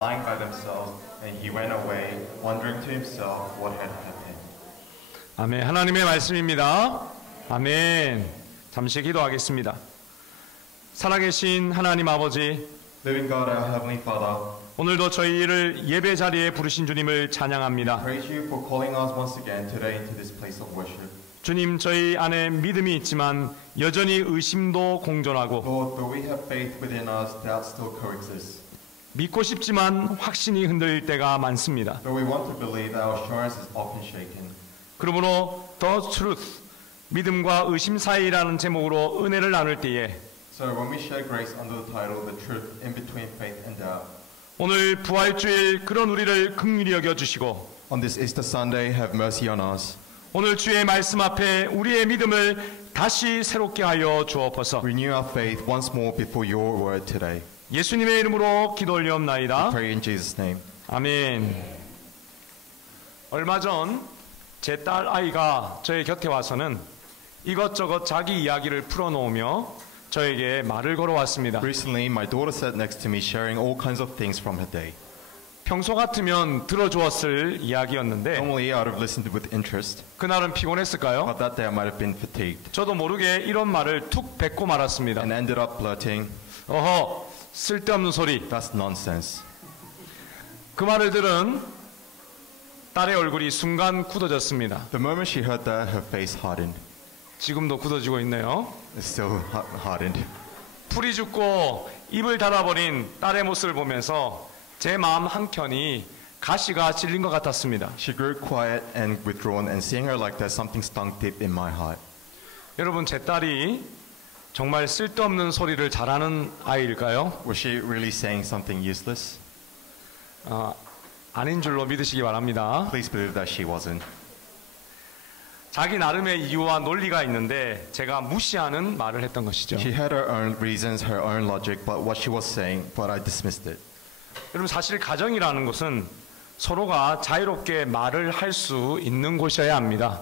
lying by themselves, and he went away, wondering to himself what had happened. 아멘. 하나님의 말씀입니다. 아멘. 잠시 기도하겠습니다. 살아계신 하나님 아버지, Living God, our Heavenly Father, 오늘도 저희를 예배 자리에 부르신 주님을 찬양합니다. praise you for calling us once again today into this place of worship. 주님, 저희 안에 믿음이 있지만 여전히 의심도 공존하고 Lord, though we have faith within us, doubt still coexists. 믿고 싶지만 확신이 흔들릴 때가 많습니다. Though we want to believe, our assurance is often shaken. 그러므로 The Truth, 믿음과 의심 사이라는 제목으로 은혜를 나눌 때에 So when we share grace under the title, The Truth in Between Faith and Doubt, 오늘 부활주일 그런 우리를 긍휼히 여겨주시고 on this Easter Sunday, have mercy on us. 오늘 주의 말씀 앞에 우리의 믿음을 다시 새롭게 하여 주옵소서. Renew our faith once more before your word today. 예수님의 이름으로 기도 올리옵나이다. Pray in Jesus' name. 아멘. 얼마 전 제 딸 아이가 저의 곁에 와서는 이것저것 자기 이야기를 풀어놓으며 저에게 말을 걸어왔습니다. Recently, my daughter sat next to me sharing all kinds of things from her day. 평소 같으면 들어주었을 이야기였는데 Normally, I would have listened with interest, 그날은 피곤했을까요? but that day I might have been fatigued 저도 모르게 이런 말을 툭 뱉고 말았습니다. and ended up blurting, 어허, 쓸데없는 소리. "That's nonsense." 그 말을 들은 딸의 얼굴이 순간 굳어졌습니다. The moment she heard that, her face hardened. 지금도 굳어지고 있네요. It's still hardened. 풀이 죽고 입을 닫아버린 딸의 모습을 보면서 제 마음 한켠이 가시가 찔린 것 같았습니다. She grew quiet and withdrawn, and seeing her like that, something stung deep in my heart. 여러분, 제 딸이 정말 쓸데없는 소리를 잘하는 아이일까요? Was she really saying something useless? 아닌 줄로 믿으시기 바랍니다. Please believe that she wasn't. 자기 나름의 이유와 논리가 있는데 제가 무시하는 말을 했던 것이죠. She had her own reasons, her own logic, but what she was saying, but I dismissed it. 여러분, 사실 가정이라는 것은 서로가 자유롭게 말을 할 수 있는 곳이어야 합니다.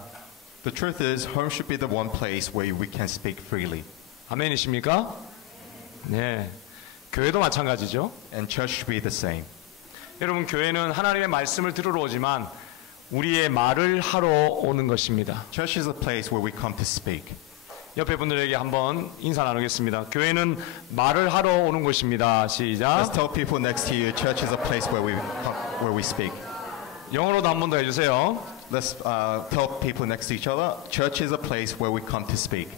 The truth is, home should be the one place where we can speak freely. 아멘이십니까? 네. 교회도 마찬가지죠. And church should be the same. 여러분, 교회는 하나님의 말씀을 들으러 오지만 우리의 말을 하러 오는 것입니다. Church is a place where we come to speak. 옆에 분들에게 한번 인사 나누겠습니다. 교회는 말을 하러 오는 곳입니다. 시작. Let's tell people next to you, church is a place where we speak. 영어로도 한 번 더 해주세요. Let's tell people next to each other, church is a place where we come to speak.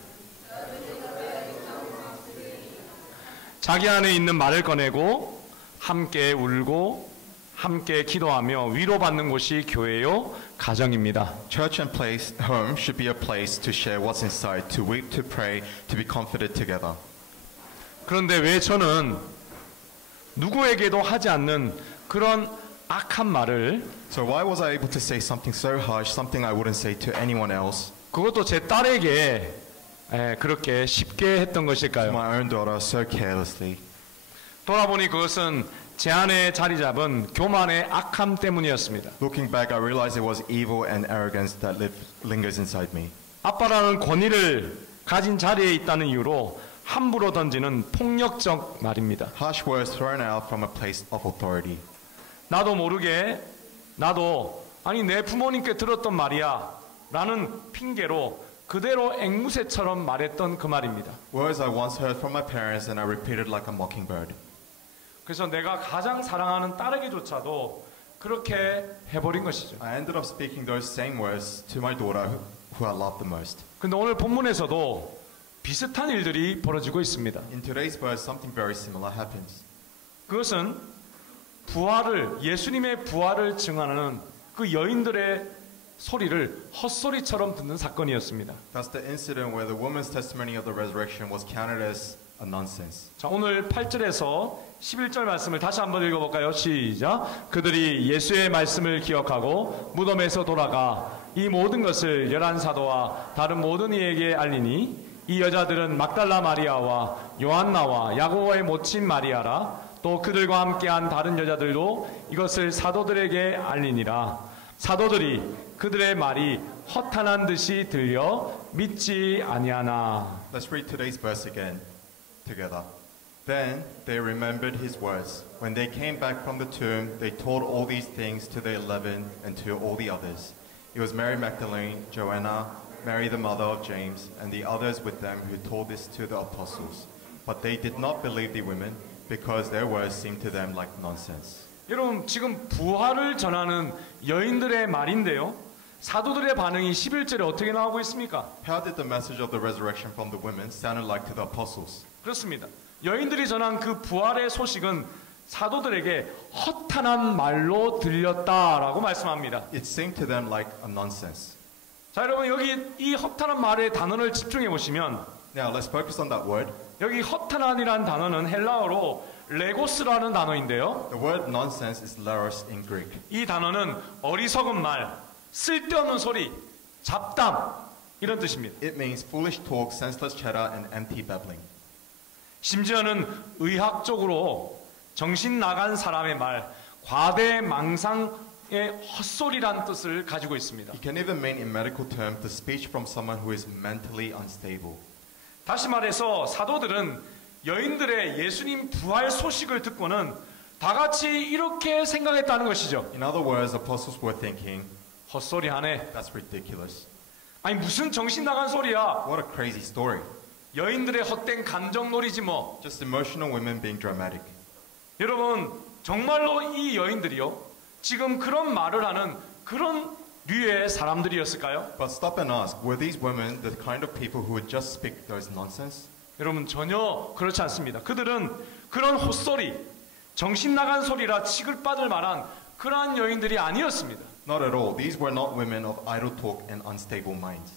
자기 안에 있는 말을 꺼내고 함께 울고 함께 기도하며 위로받는 곳이 교회요, 가정입니다. Church and place, home should be a place to share what's inside, to weep, to pray, to be comforted together. 그런데 왜 저는 누구에게도 하지 않는 그런 악한 말을, So why was I able to say something so harsh, something I wouldn't say to anyone else, 그것도 제 딸에게 그렇게 쉽게 했던 to 것일까요? my own daughter so carelessly? 돌아보니 그것은 제 안에 자리 잡은 교만의 악함 때문이었습니다. Looking back, I realized it was evil and arrogance that lingers inside me. 아빠라는 권위를 가진 자리에 있다는 이유로 함부로 던지는 폭력적 말입니다. Harsh words thrown out from a place of authority. 나도 모르게 아니 내 부모님께 들었던 말이야 라는 핑계로 그대로 앵무새처럼 말했던 그 말입니다. Words I once heard from my parents and I repeated like a mockingbird. 그래서 내가 가장 사랑하는 딸에게조차도 그렇게 해버린 것이죠. I ended up speaking those same words to my daughter who I love the most. 근데 오늘 본문에서도 비슷한 일들이 벌어지고 있습니다. In today's verse, something very similar happens. 그것은 예수님의 부활을 증언하는 그 여인들의 소리를 헛소리처럼 듣는 사건이었습니다. That's the incident where the woman's testimony of the resurrection was counted as a nonsense. 자, 오늘 8절에서 11절 말씀을 다시 한번 읽어볼까요? 시작. 그들이 예수의 말씀을 기억하고 무덤에서 돌아가 이 모든 것을 11사도와 다른 모든 이에게 알리니 이 여자들은 막달라 마리아와 요한나와 야고보의 모친 마리아라 또 그들과 함께한 다른 여자들도 이것을 사도들에게 알리니라. 사도들이 그들의 말이 허탄한 듯이 들려 믿지 아니하나. Let's read today's verse again together. Then they remembered his words. When they came back from the tomb, they told all these things to the 11 and to all the others. It was Mary Magdalene, Joanna, Mary the mother of James, and the others with them who told this to the apostles. But they did not believe the women because their words seemed to them like nonsense. 여러분 지금 부활을 전하는 여인들의 말인데요. 사도들의 반응이 11절에 어떻게 나오고 있습니까? How did the message of the resurrection from the women sound like to the apostles? 그렇습니다. 여인들이 전한 그 부활의 소식은 사도들에게 허탄한 말로 들렸다라고 말씀합니다. It seemed to them like a nonsense. 자, 여러분 여기 이 허탄한 말의 단어를 집중해 보시면 Now let's focus on that word. 여기 허탄한이라는 단어는 헬라어로 레고스라는 단어인데요. The word nonsense is laros in Greek. 이 단어는 어리석은 말, 쓸데없는 소리, 잡담 이런 뜻입니다. It means foolish talk, senseless chatter, and empty babbling. 심지어는 의학적으로 정신 나간 사람의 말, 과대망상의 헛소리란 뜻을 가지고 있습니다. It can even mean in medical terms the speech from someone who is mentally unstable. 다시 말해서 사도들은 여인들의 예수님 부활 소식을 듣고는 다 같이 이렇게 생각했다는 것이죠. In other words, apostles were thinking, 헛소리하네. that's ridiculous. 아니 무슨 정신 나간 소리야. What a crazy story. 여인들의 헛된 감정놀이지 뭐. Just emotional women being dramatic. 여러분 정말로 이 여인들이요 지금 그런 말을 하는 그런 류의 사람들이었을까요? But stop and ask, were these women the kind of people who would just speak those nonsense? 여러분 전혀 그렇지 않습니다. 그들은 그런 헛소리, 정신 나간 소리라 취급받을 만한 그러한 여인들이 아니었습니다. Not at all. These were not women of idle talk and unstable minds.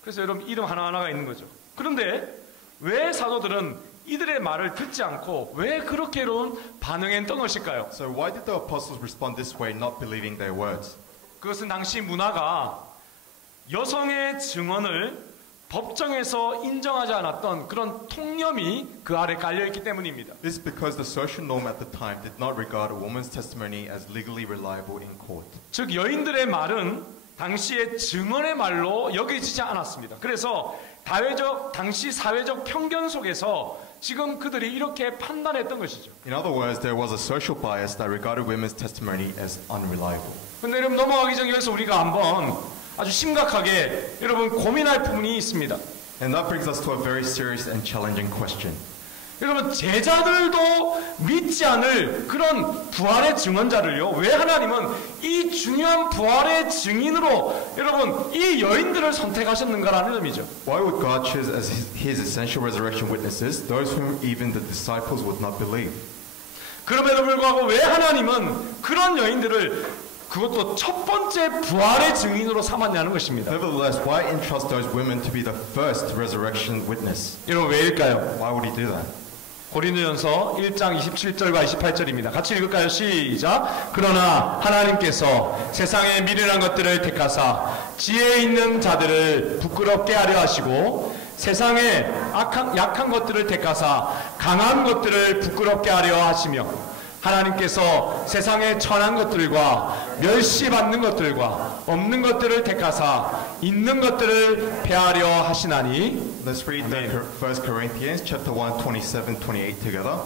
그래서 여러분 이름 하나하나가 있는 거죠. 그런데 왜 사도들은 이들의 말을 듣지 않고 왜 그렇게로운 반응했던 것일까요? So why did the apostles respond this way, not believing their words? 그것은 당시 문화가 여성의 증언을 법정에서 인정하지 않았던 그런 통념이 그 아래 깔려있기 때문입니다. This is because the social norm at the time did not regard a woman's testimony as legally reliable in court. 즉 여인들의 말은 당시의 증언의 말로 여겨지지 않았습니다. 그래서 당시 사회적 편견 속에서 지금 그들이 이렇게 판단했던 것이죠. In other words, there was a social bias that regarded women's testimony as unreliable. 근데 여러분 넘어가기 전에 여기서 우리가 한번 아주 심각하게 여러분 고민할 부분이 있습니다. And that brings us to a very serious and challenging question. 여러분 제자들도 믿지 않을 그런 부활의 증언자를요 왜 하나님은 이 중요한 부활의 증인으로 여러분 이 여인들을 선택하셨는가라는 점이죠. Why would God choose as his essential resurrection witnesses those whom even the disciples would not believe? 그럼에도 불구하고 왜 하나님은 그런 여인들을 그것도 첫 번째 부활의 증인으로 삼았냐는 것입니다. Nevertheless, why entrust those women to be the first resurrection witness? 여러분 왜일까요? Why would he do that? 고린도전서 1장 27절과 28절입니다. 같이 읽을까요? 시작. 그러나 하나님께서 세상의 미련한 것들을 택하사 지혜 있는 자들을 부끄럽게 하려 하시고 세상의 약한 것들을 택하사 강한 것들을 부끄럽게 하려 하시며 하나님께서 세상의 천한 것들과 멸시받는 것들과 없는 것들을 택하사 있는 것들을 폐하려 하시나니. Let's read the 1 Corinthians chapter 1, 27, 28 together.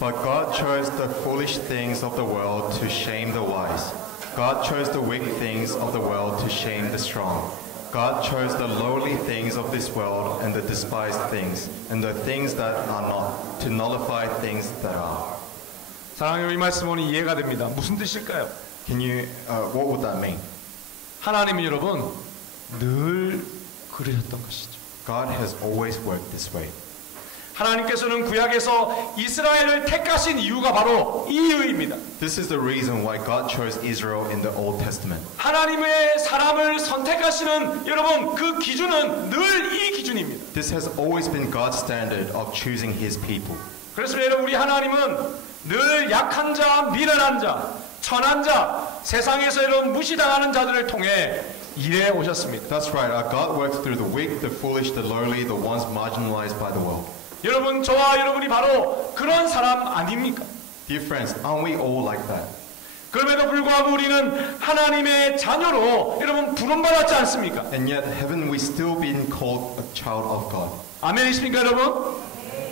But God chose the foolish things of the world to shame the wise. God chose the weak things of the world to shame the strong. God chose the lowly things of this world and the despised things and the things that are not to nullify things that are. 사랑해요. 이 말씀 오니 이해가 됩니다. 무슨 뜻일까요? What would that mean? 하나님이 여러분 늘 그러셨던 것이죠. God has always worked this way. 하나님께서는 구약에서 이스라엘을 택하신 이유가 바로 이 이유입니다. This is the reason why God chose Israel in the Old Testament. 하나님의 사람을 선택하시는 여러분 그 기준은 늘 이 기준입니다. This has always been God's standard of choosing His people. 그래서 여러분 우리 하나님은 늘 약한 자, 미련한 자, 천한 자, 세상에서 여러분 무시당하는 자들을 통해 일해 오셨습니다. That's right. Our God works through the weak, the foolish, the lowly, the ones marginalized by the world. 여러분 저와 여러분이 바로 그런 사람 아닙니까? Dear friends, aren't we all like that? 그럼에도 불구하고 우리는 하나님의 자녀로 여러분 부름받았지 않습니까? And yet, haven't we still been called a child of God? 아멘이십니까 여러분?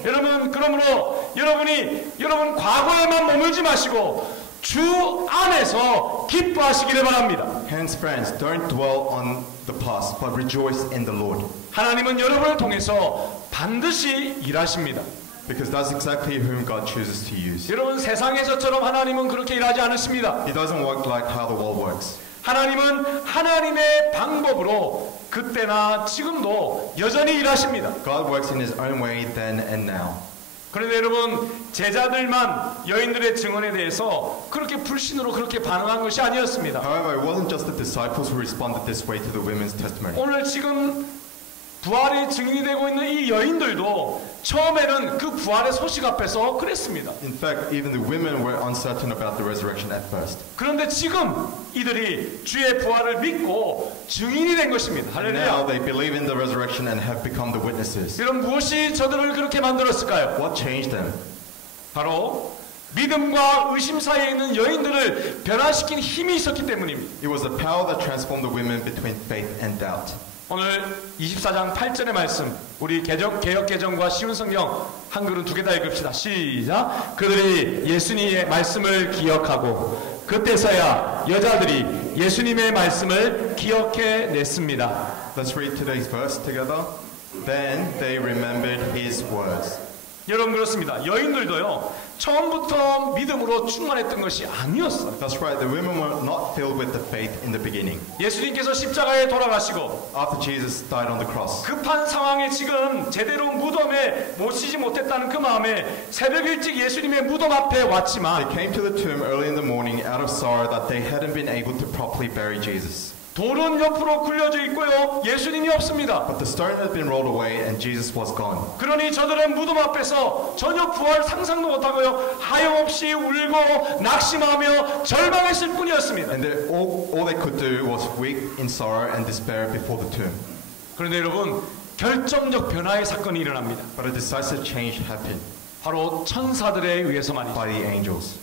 여러분 그러므로 여러분 과거에만 머물지 마시고 주 안에서 기뻐하시기를 바랍니다. Hence, friends, don't dwell on the past, but rejoice in the Lord. 하나님은 여러분을 통해서 반드시 일하십니다. Because that's exactly whom God chooses to use. 여러분 세상에서처럼 하나님은 그렇게 일하지 않으십니다. He doesn't work like how the world works. 하나님은 하나님의 방법으로 그때나 지금도 여전히 일하십니다. God works in His own way then and now. 그런데 여러분 제자들만 여인들의 증언에 대해서 그렇게 불신으로 그렇게 반응한 것이 아니었습니다. However, it wasn't just the disciples who responded this way to the women's testimony. 오늘 지금 부활의 증인이 되고 있는 이 여인들도 처음에는 그 부활의 소식 앞에서 그랬습니다. In fact, even the women were uncertain about the resurrection at first. 그런데 지금 이들이 주의 부활을 믿고 증인이 된 것입니다. Now 할렐루야. they believe in the resurrection and have become the witnesses. 여러분 무엇이 저들을 그렇게 만들었을까요? What changed them? 바로 믿음과 의심 사이에 있는 여인들을 변화시킨 힘이 있었기 때문입니다. It was the power that transformed the women between faith and doubt. 오늘 24장 8절의 말씀 우리 개역개정과 쉬운 성경 한글은 두 개 다 읽읍시다. 시작. 그들이 예수님의 말씀을 기억하고 그때서야 여자들이 예수님의 말씀을 기억해 냈습니다. Let's read today's verse together. Then they remembered His words. 여러분 그렇습니다. 여인들도요 처음부터 믿음으로 충만했던 것이 아니었어요. That's right. The women were not filled with the faith in the beginning. 예수님께서 십자가에 돌아가시고 After Jesus died on the cross, 급한 상황에 지금 제대로 무덤에 모시지 못했다는 그 마음에 새벽 일찍 예수님의 무덤 앞에 왔지만 they came to the tomb early in the morning out of sorrow that they hadn't been able to properly bury Jesus. 돌은 옆으로 굴려져 있고요 예수님이 없습니다. But the stone had been rolled away and Jesus was gone. 그러니 저들은 무덤 앞에서 전혀 부활 상상도 못하고요 하염없이 울고 낙심하며 절망했을 뿐이었습니다. And all they could do was weep in sorrow and despair before the tomb. 그런데 여러분 결정적 변화의 사건이 일어납니다. But a decisive change happened 바로 천사들에 의해서 말이죠. by the angels.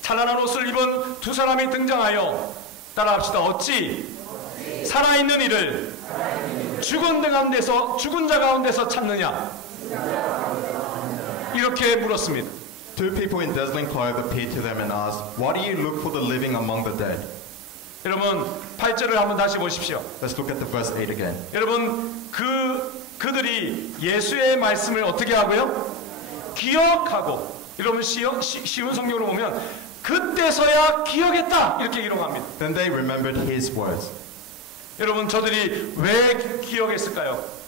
찬란한 옷을 입은 두 사람이 등장하여 따라합시다. 어찌 살아있는 이를 죽은 자 가운데서 찾느냐 이렇게 물었습니다. Two people in dazzling clothes appeared to them and asked, "Why do you look for the living among the dead?" 여러분 8절을 한번 다시 보십시오. Let's look at the verse 8 again. 여러분 그들이 예수의 말씀을 어떻게 하고요? 기억하고 여러분 쉬운 성경으로 보면 그때서야 기억했다 이렇게 기록합니다. Then they remembered His words. 여러분 저들이 왜 기억했을까요?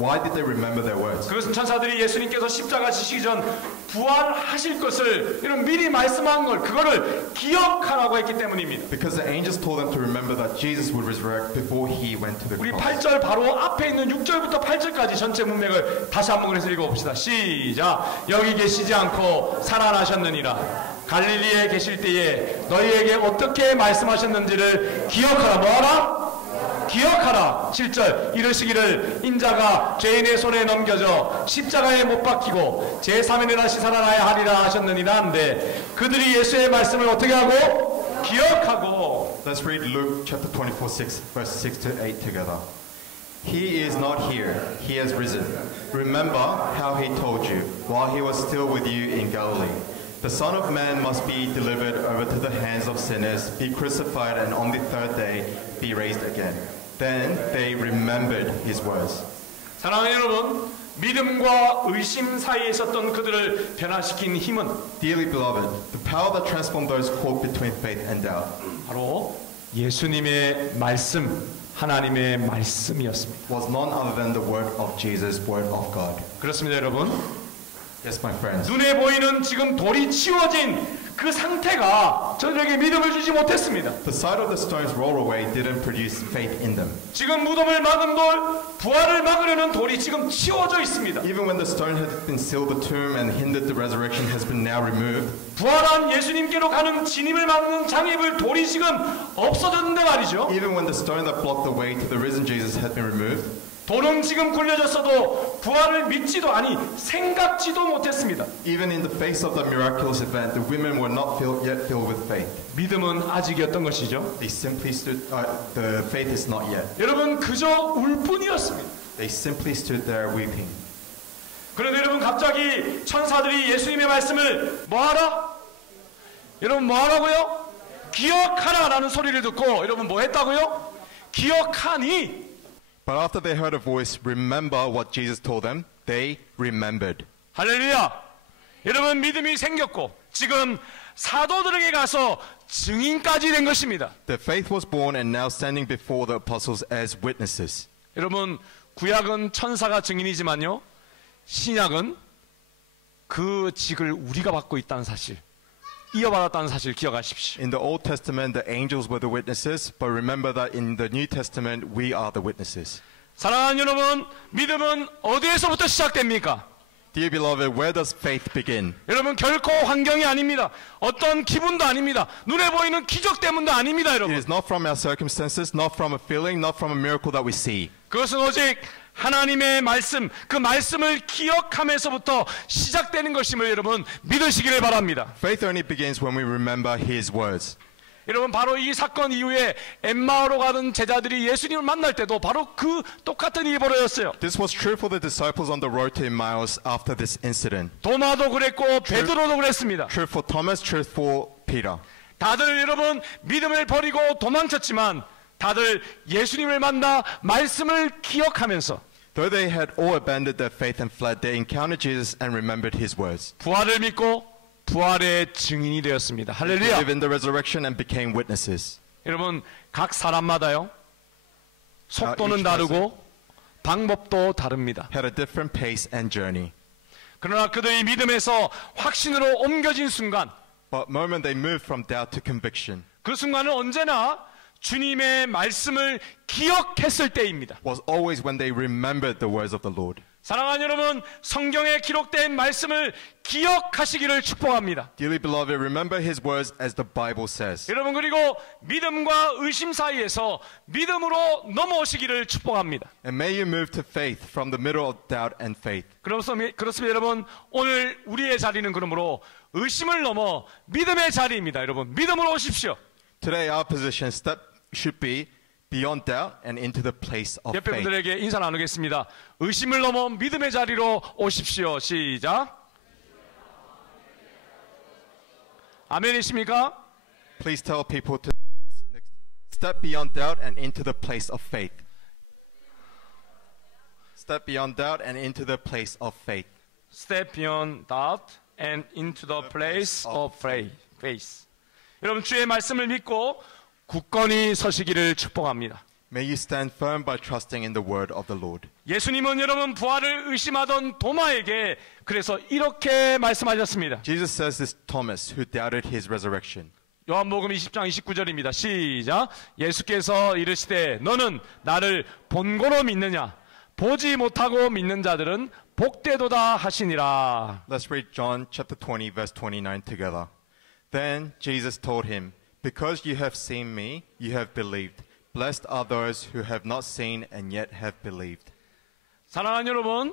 Why did they remember their words? 그것은 천사들이 예수님께서 십자가 지시기 전 부활하실 것을 이런 미리 말씀한 걸 그거를 기억하라고 했기 때문입니다. Because the angels told them to remember that Jesus would resurrect before He went to the 우리 cross. 8절 바로 앞에 있는 6절부터 8절까지 전체 문맥을 다시 한번 그래서 읽어봅시다. 시작. 여기 계시지 않고 살아나셨느니라. 갈릴리에 계실 때에 너희에게 어떻게 말씀하셨는지를 기억하라. 뭐하라? 기억하라. 7절 이르시기를 인자가 죄인의 손에 넘겨져 십자가에 못 박히고 제3일에 다시 살아나야 하리라 하셨느니라 한데 그들이 예수의 말씀을 어떻게 하고? 기억하고. Let's read Luke chapter 24, verse 6 to 8 together. He is not here, He has risen. Remember how He told you while He was still with you in Galilee. The Son of Man must be delivered over to the hands of sinners, be crucified, and on the third day be raised again. Then they remembered His words. 사랑하는 여러분, 믿음과 의심 사이에 있었던 그들을 변화시킨 힘은 Dearly beloved, the power that transformed those caught between faith and doubt 바로 예수님의 말씀, 하나님의 말씀이었습니다. was none other than the word of Jesus, word of God. 그렇습니다, 여러분. Yes, my friends. 눈에 보이는 지금 돌이 치워진 그 상태가 저들에게 믿음을 주지 못했습니다. The sight of the stones rolled away didn't produce faith in them. 지금 무덤을 막은 돌, 부활을 막으려는 돌이 지금 치워져 있습니다. Even when the stone had been sealed the tomb and hindered the resurrection has been now removed. 부활한 예수님께로 가는 진입을 막는 장애물 돌이 지금 없어졌는데 말이죠. Even when the stone that blocked the way to the risen Jesus had been removed. 돌은 지금 굴려졌어도 부활을 믿지도 아니 생각지도 못했습니다. Even in the face of the miraculous event, the women were not yet filled with faith. 믿음은 아직이었던 것이죠. They simply stood. The faith is not yet. 여러분 그저 울 뿐이었습니다. They simply stood there weeping. 그런데 여러분 갑자기 천사들이 예수님의 말씀을 뭐하라? 여러분 뭐하라고요? 기억하라라는 소리를 듣고 여러분 뭐 했다고요? 기억하니. But after they heard a voice, remember what Jesus told them, they remembered. 할렐루야. 여러분 믿음이 생겼고 지금 사도들에게 가서 증인까지 된 것입니다. Their faith was born and now standing before the apostles as witnesses. 여러분 구약은 천사가 증인이지만요 신약은 그 직을 우리가 받고 있다는 사실, 이어받았다는 사실 기억하십시오. In the Old Testament, the angels were the witnesses, but remember that in the New Testament, we are the witnesses. 사랑하는 여러분, 믿음은 어디에서부터 시작됩니까? Dear beloved, where does faith begin? 여러분 결코 환경이 아닙니다. 어떤 기분도 아닙니다. 눈에 보이는 기적 때문도 아닙니다, It 여러분. is not from our circumstances, not from a feeling, not from a miracle that we see. 그것은 오직 하나님의 말씀, 그 말씀을 기억하면서부터 시작되는 것임을 여러분 믿으시기를 바랍니다. Faith only begins when we remember His words. 여러분 바로 이 사건 이후에 엠마오로 가던 제자들이 예수님을 만날 때도 바로 그 똑같은 일이 벌어졌어요. This was true for the disciples on the road to Emmaus after this incident. 도마도 그랬고 베드로도 그랬습니다. True for Thomas, true for Peter. 다들 여러분 믿음을 버리고 도망쳤지만 다들 예수님을 만나 말씀을 기억하면서 Though they had all abandoned their faith and fled, they encountered Jesus and remembered His words. 부활을 믿고 부활의 증인이 되었습니다. They 할렐루야. lived in the resurrection and became witnesses. 여러분 각 사람마다요 속도는 each 다르고 방법도 다릅니다. Had a different pace and journey. 그러나 그들이 믿음에서 확신으로 옮겨진 순간 But moment they moved from doubt to conviction 그 순간은 언제나 주님의 말씀을 기억했을 때입니다. was always when they remembered the words of the Lord. 사랑하는 여러분, 성경에 기록된 말씀을 기억하시기를 축복합니다. Dearly beloved, remember His words as the Bible says. 여러분 그리고 믿음과 의심 사이에서 믿음으로 넘어오시기를 축복합니다. And may you move to faith from the middle of doubt and faith. 그렇습니다 여러분. 오늘 우리의 자리는 그러므로 의심을 넘어 믿음의 자리입니다. 여러분 믿음으로 오십시오. Today our position should be beyond doubt and into the place of 옆에 faith. 분들에게 인사 나누겠습니다. 의심을 넘어 믿음의 자리로 오십시오. 시작. 아멘이십니까? Please tell people to step beyond doubt and into the place of faith. Step beyond doubt and into the place of faith. Step beyond doubt and into the place of faith. 여러분 주의 말씀을 믿고 굳건히 서시기를 축복합니다. May you stand firm by trusting in the word of the Lord. 예수님은 여러분 부활을 의심하던 도마에게 그래서 이렇게 말씀하셨습니다. Jesus says this to Thomas, who doubted His resurrection. 요한복음 20장 29절입니다. 시작. 예수께서 이르시되 너는 나를 본고로 믿느냐? 보지 못하고 믿는 자들은 복되도다 하시니라. Let's read John chapter 20 verse 29 together. Then Jesus told him, because you have seen me, you have believed. Blessed are those who have not seen and yet have believed. 사랑하는 여러분,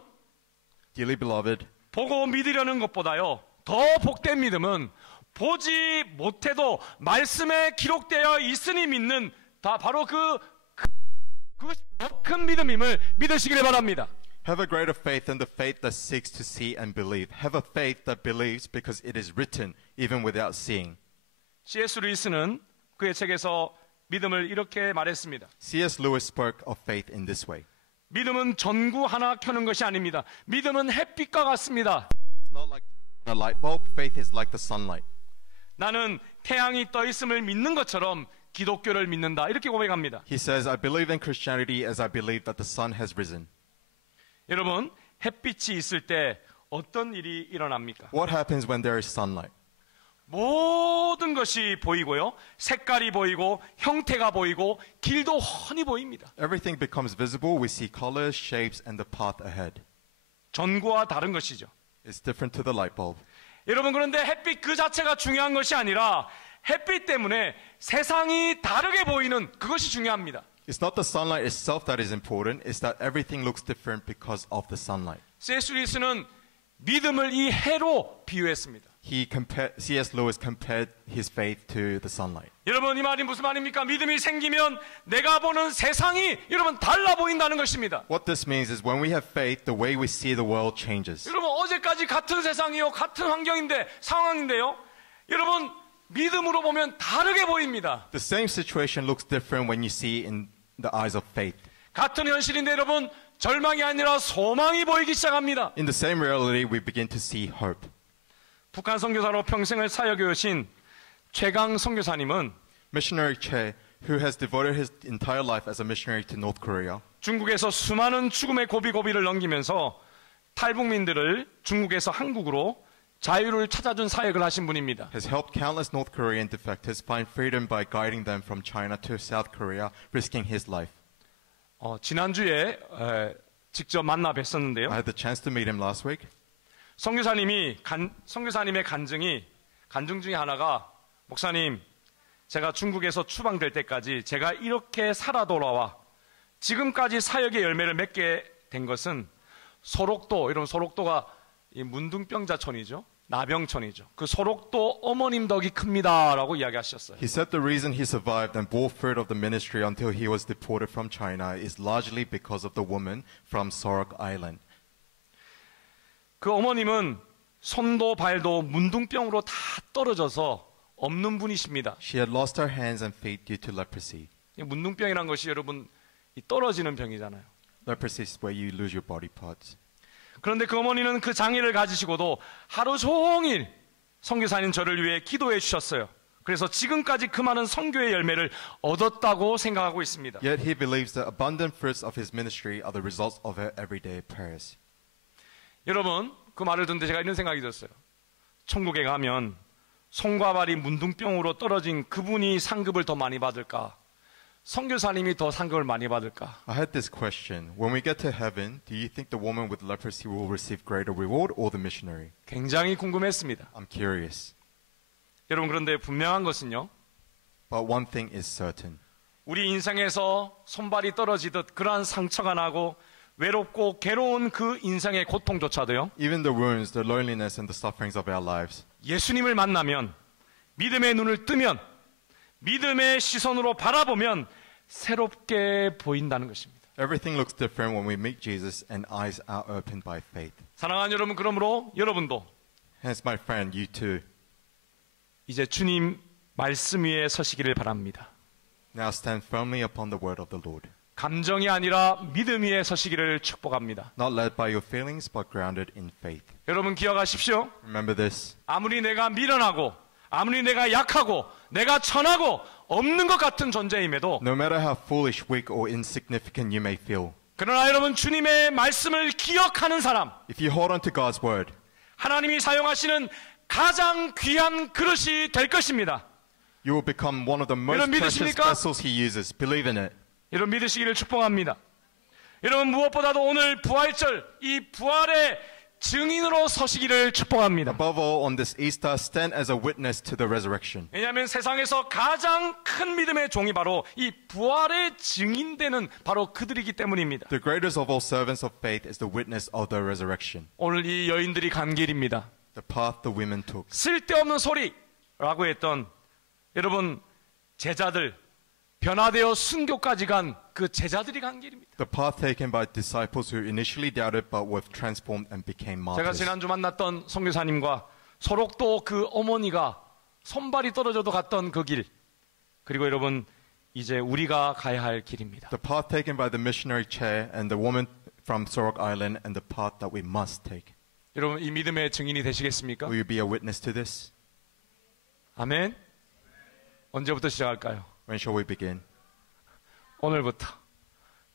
Dearly beloved, 보고 믿으려는 것보다요 더 복된 믿음은 보지 못해도 말씀에 기록되어 있으니 믿는 다 바로 그 큰 믿음임을 믿으시기를 바랍니다. have a greater faith than the faith that seeks to see and believe. Have a faith that believes because it is written even without seeing. C.S. 루이스는 그의 책에서 믿음을 이렇게 말했습니다. C.S. Lewis spoke of faith in this way. 믿음은 전구 하나 켜는 것이 아닙니다. 믿음은 햇빛과 같습니다. It's not like a light bulb. Faith is like the sunlight. 나는 태양이 떠 있음을 믿는 것처럼 기독교를 믿는다. 이렇게 고백합니다. He says, I believe in Christianity as I believe that the sun has risen. 여러분, 햇빛이 있을 때 어떤 일이 일어납니까? What happens when there is sunlight? 모든 것이 보이고요. 색깔이 보이고 형태가 보이고 길도 훤히 보입니다. Everything becomes visible. We see colors, shapes, and the path ahead. 전구와 다른 것이죠. It's different to the light bulb. 여러분 그런데 햇빛 그 자체가 중요한 것이 아니라 햇빛 때문에 세상이 다르게 보이는 그것이 중요합니다. It's not the sunlight itself that is important. It's that everything looks different because of the sunlight. C.S. 루이스는 믿음을 이 해로 비유했습니다. C.S. Lewis compared his faith to the sunlight. 여러분 이 말이 무슨 말입니까? 믿음이 생기면 내가 보는 세상이 여러분 달라 보인다는 것입니다. What this means is when we have faith, the way we see the world changes. 여러분 어제까지 같은 세상이요, 같은 환경인데 상황인데요. 여러분 믿음으로 보면 다르게 보입니다. The same situation looks different when you see in the eyes of faith. 같은 현실인데 여러분 절망이 아니라 소망이 보이기 시작합니다. In the same reality, we begin to see hope. 북한 선교사로 평생을 사역해 오신 최강 선교사님은 Missionary Che, who has devoted his entire life as a missionary to North Korea, 중국에서 수많은 죽음의 고비고비를 넘기면서 탈북민들을 중국에서 한국으로 자유를 찾아준 사역을 하신 분입니다. has helped countless North Korean defectors find freedom by guiding them from China to South Korea, risking his life. 지난주에 직접 만나 뵀었는데요. I had the chance to meet him last week. 선교사님의 간증 중에 하나가 목사님, 제가 중국에서 추방될 때까지 제가 이렇게 살아 돌아와 지금까지 사역의 열매를 맺게 된 것은 소록도, 여러분 소록도가 이 문둥병자촌이죠. 나병촌이죠. 그 소록도 어머님 덕이 큽니다라고 이야기하셨어요. He said the reason he survived and bore fruit of the ministry until he was deported from China is largely because of the woman from Sorok Island. 그 어머님은 손도 발도 문둥병으로 다 떨어져서 없는 분이십니다. She had lost her hands and feet due to leprosy. 문둥병이란 것이 여러분 이 떨어지는 병이잖아요. Leprosy is where you lose your body parts. 그런데 그 어머니는 그 장애를 가지시고도 하루 종일 선교사님 저를 위해 기도해 주셨어요. 그래서 지금까지 그 많은 선교의 열매를 얻었다고 생각하고 있습니다. Yet he believes the abundant fruits of his ministry are the results of her everyday prayers. 여러분 그 말을 듣는데 제가 이런 생각이 들었어요. 천국에 가면 손과 발이 문둥병으로 떨어진 그분이 상급을 더 많이 받을까? 선교사님이 더 상급을 많이 받을까? I had this question. When we get to heaven, do you think the woman with leprosy will receive greater reward or the missionary? 굉장히 궁금했습니다. I'm curious. 여러분 그런데 분명한 것은요. But one thing is certain. 우리 인생에서 손발이 떨어지듯 그러한 상처가 나고 외롭고 괴로운 그 인생의 고통조차도요. Even the wounds, the loneliness and the sufferings of our lives. 예수님을 만나면 믿음의 눈을 뜨면 믿음의 시선으로 바라보면 새롭게 보인다는 것입니다. Everything looks different when we meet Jesus and eyes are opened by faith. 사랑하는 여러분, 그러므로 여러분도 Hence, my friend, you too. 이제 주님 말씀 위에 서시기를 바랍니다. Now stand firmly upon the word of the Lord. 감정이 아니라 믿음 위에 서시기를 축복합니다. Not led by your feelings, but grounded in faith. 여러분 기억하십시오. Remember this. 아무리 내가 미련하고 아무리 내가 약하고 내가 천하고 없는 것 같은 존재임에도 No matter how foolish, weak, or insignificant you may feel, 그러나 여러분 주님의 말씀을 기억하는 사람, if you hold on to God's word, 하나님이 사용하시는 가장 귀한 그릇이 될 것입니다. you will become one of the most 여러분 precious 믿으십니까? vessels He uses. Believe in it. 여러분 믿으시기를 축복합니다. 여러분 무엇보다도 오늘 부활절 이 부활의 증인으로 서시기를 축복합니다. Above all, on this Easter, stand as a witness to the resurrection. 왜냐하면 세상에서 가장 큰 믿음의 종이 바로 이 부활의 증인되는 바로 그들이기 때문입니다. The greatest of all servants of faith is the witness of the resurrection. 오늘 이 여인들이 간 길입니다. The path the women took. 쓸데없는 소리라고 했던 여러분 제자들 변화되어 순교까지 간 그 제자들이 간 길입니다. The path taken by disciples who initially doubted but were transformed and became 제가 martyrs. 지난주 만났던 선교사님과 소록도 그 어머니가 손발이 떨어져도 갔던 그 길, 그리고 여러분 이제 우리가 가야 할 길입니다. The path taken by the missionary chair and the woman from Sorok Island and the path that we must take. 여러분 이 믿음의 증인이 되시겠습니까? Will you be a witness to this? 아멘. 언제부터 시작할까요? When shall we begin? 오늘부터,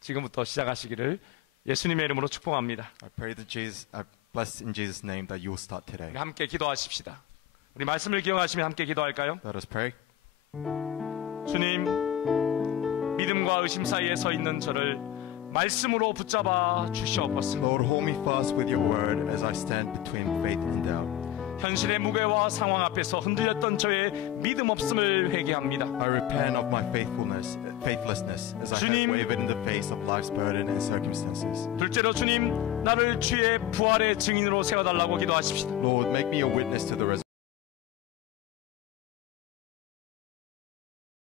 지금부터 시작하시기를 예수님의 이름으로 축복합니다. I pray that I bless in Jesus' name that you will start today. 우리 함께 기도하십시다. 우리 말씀을 기억하시면 함께 기도할까요? Let us pray. 주님, 믿음과 의심 사이에 서 있는 저를 말씀으로 붙잡아 주시옵소서. Lord, hold me fast with your word as I stand between faith and doubt. 현실의 무게와 상황 앞에서 흔들렸던 저의 믿음 없음을 회개합니다. I repent of my faithlessness as I 주님, have wavered in the face of life's burden and circumstances. 둘째로 주님, 나를 주의 부활의 증인으로 세워달라고 기도하십시다. Lord, make me a witness to the resurrection.